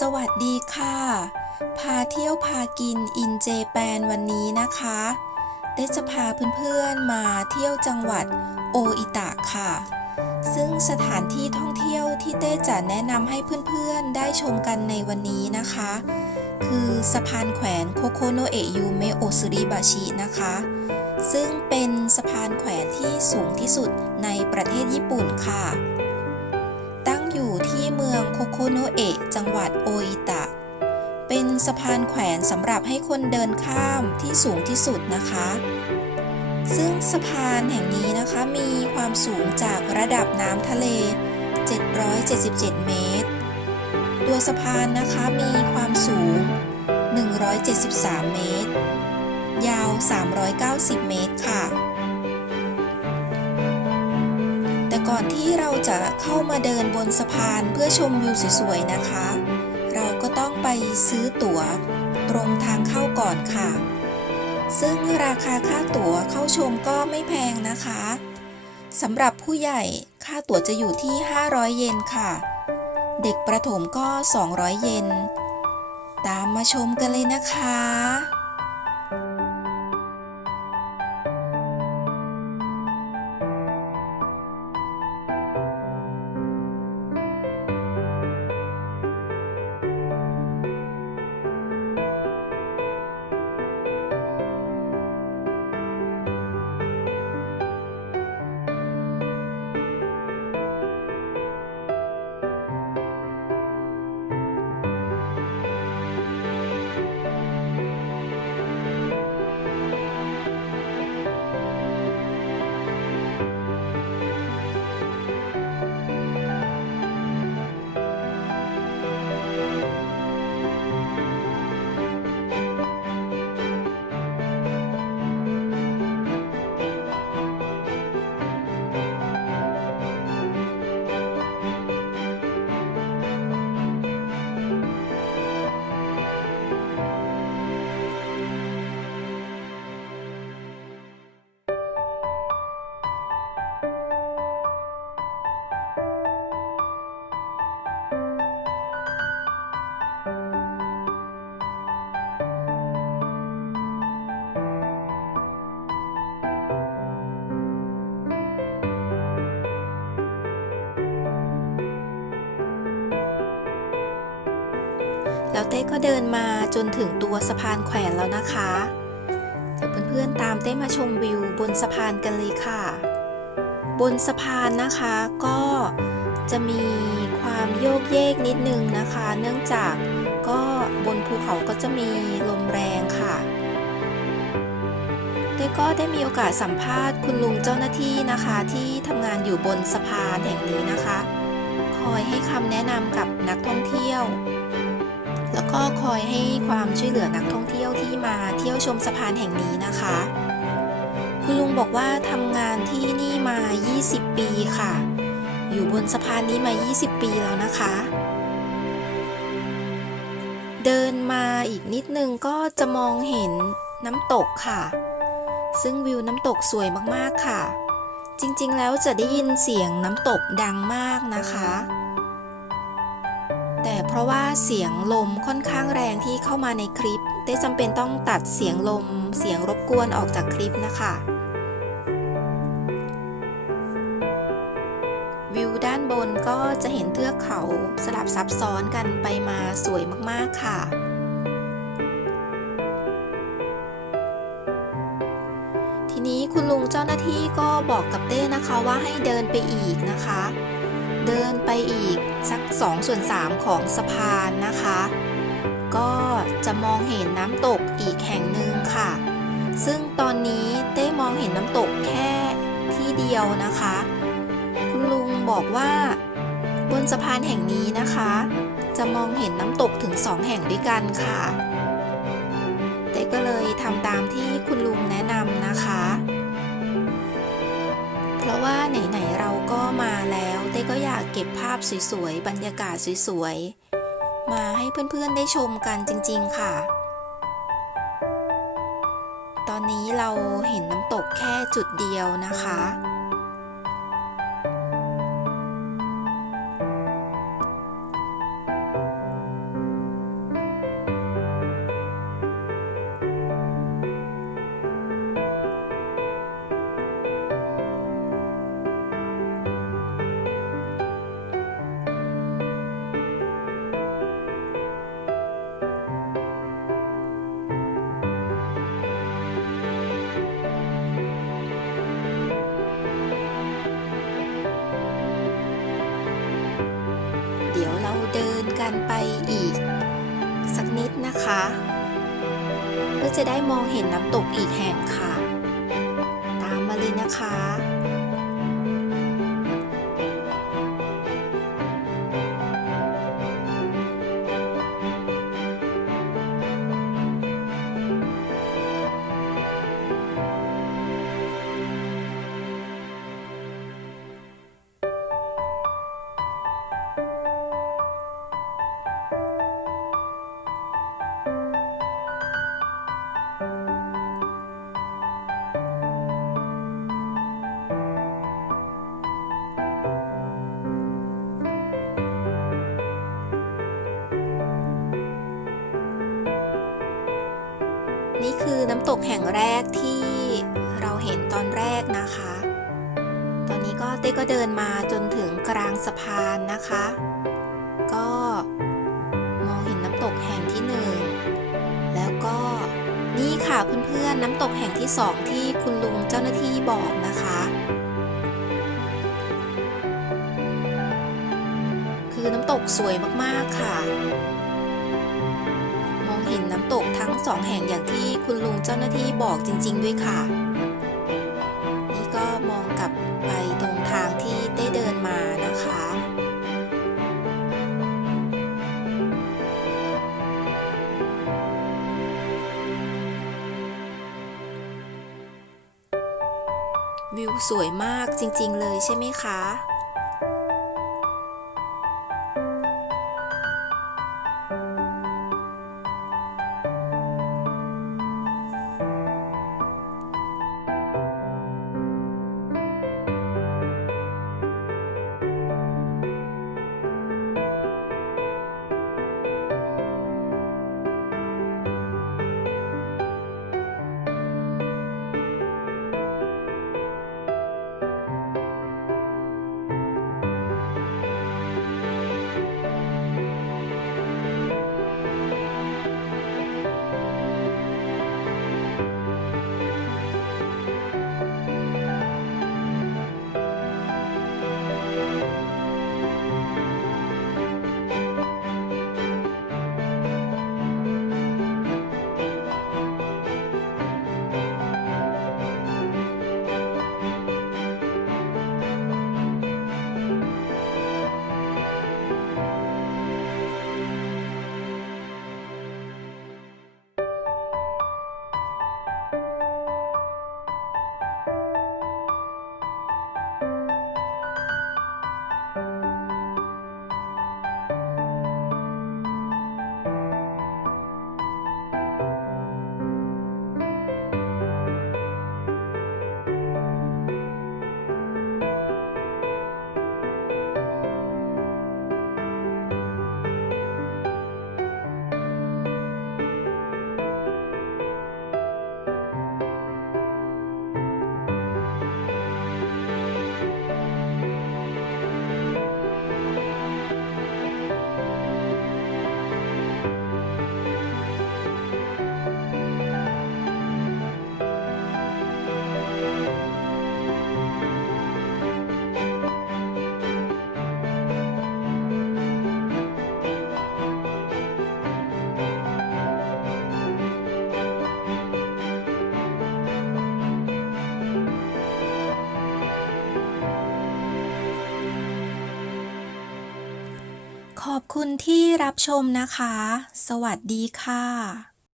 สวัสดีค่ะ พาเที่ยวพากินอินเจแปนวันนี้นะคะได้จะพาเพื่อนๆมาเที่ยวจังหวัดโออิตะค่ะ ซึ่งสถานที่ท่องเที่ยวที่เต้จะแนะนำให้เพื่อนๆได้ชมกันในวันนี้นะคะ คือสะพานแขวนโคโคโนเอะยูเมโอซุริบาชินะคะ ซึ่งเป็นสะพานแขวนที่สูงที่สุดในประเทศญี่ปุ่นค่ะ มืองโคโคโนเอะจังหวัดโออิตะ เป็นสะพานแขวนสำหรับให้คนเดินข้ามที่สูงที่สุดนะคะ ซึ่งสะพานแห่งนี้นะคะมีความสูงจากระดับน้ำทะเล 777 เมตร ตัวสะพานนะคะมีความสูง 173 เมตร ยาว 390 เมตรค่ะ ก่อนที่เราจะเข้ามาเดินบนสะพานเพื่อชมวิวสวยๆนะคะ เราก็ต้องไปซื้อตั๋วตรงทางเข้าก่อนค่ะ ซึ่งราคาค่าตั๋วเข้าชมก็ไม่แพงนะคะสำหรับผู้ใหญ่ค่าตั๋วจะอยู่ที่ 500 เยนค่ะ เด็กประถมก็ 200 เยน ตามมาชมกันเลยนะคะ แล้วเต้ก็เดินมาจนถึงตัวสะพานแขวนแล้วนะคะเดี๋ยวเพื่อนๆตามเต้มาชมวิวบนสะพานกันเลยค่ะ บนสะพานนะคะก็จะมีความโยกเยกนิดนึงนะคะ เนื่องจากก็บนภูเขาก็จะมีลมแรงค่ะเต้ก็ได้มีโอกาสสัมภาษณ์คุณลุงเจ้าหน้าที่นะคะที่ทำงานอยู่บนสะพานแห่งนี้นะคะ คอยให้คำแนะนำกับนักท่องเที่ยว แล้วก็คอยให้ความช่วยเหลือนักท่องเที่ยวที่มาเที่ยวชมสะพานแห่งนี้นะคะ คุณลุงบอกว่าทำงานที่นี่มา 20 ปีค่ะ อยู่บนสะพานนี้มา 20 ปีแล้วนะคะ เดินมาอีกนิดนึงก็จะมองเห็นน้ำตกค่ะ ซึ่งวิวน้ำตกสวยมากๆค่ะ จริงๆแล้วจะได้ยินเสียงน้ำตกดังมากนะคะ แต่เพราะว่าเสียงลมค่อนข้างแรงที่เข้ามาในคลิป ได้จำเป็นต้องตัดเสียงลม เสียงรบกวนออกจากคลิปนะคะ วิวด้านบนก็จะเห็นเทือกเขาสลับซับซ้อนกันไปมาสวยมากๆค่ะทีนี้คุณลุงเจ้าหน้าที่ก็บอกกับเต้นะคะว่าให้เดินไปอีกนะคะ เดินไปอีกสัก2ส่วน3ของสะพานนะคะ ก็จะมองเห็นน้ำตกอีกแห่งหนึ่งค่ะ ซึ่งตอนนี้เต้มองเห็นน้ำตกแค่ที่เดียวนะคะ คุณลุงบอกว่า บนสะพานแห่งนี้นะคะ จะมองเห็นน้ำตกถึง2แห่งด้วยกันค่ะ เต้ก็เลยทำตามที่คุณลุงแนะนำนะคะ ราะว่าไหนๆเราก็มาแล้วเต้ก็อยากเก็บภาพสวยๆ บรรยากาศสวยๆ มาให้เพื่อนๆได้ชมกันจริงๆค่ะ ตอนนี้เราเห็นน้ำตกแค่จุดเดียวนะคะ กันไปอีก สักนิดนะคะ เพื่อจะได้มองเห็นน้ำตกอีกแห่งค่ะ ตามมาเลยนะคะ นี่คือน้ำตกแห่งแรกที่เราเห็นตอนแรกนะคะ ตอนนี้ก็เต้ก็เดินมาจนถึงกลางสะพานนะคะ ก็มองเห็นน้ำตกแห่งที่หนึ่งแล้วก็นี่ค่ะเพื่อนๆน้ำตกแห่งที่สองที่คุณลุงเจ้าหน้าที่บอกนะคะ คือน้ำตกสวยมากๆค่ะ สองแห่งอย่างที่คุณลุงเจ้าหน้าที่บอกจริง ๆ ด้วยค่ะ นี่ก็มองกลับไปตรงทางที่ได้เดินมานะคะ วิวสวยมากจริง ๆ เลยใช่ไหมคะ คุณที่รับชมนะคะ สวัสดีค่ะ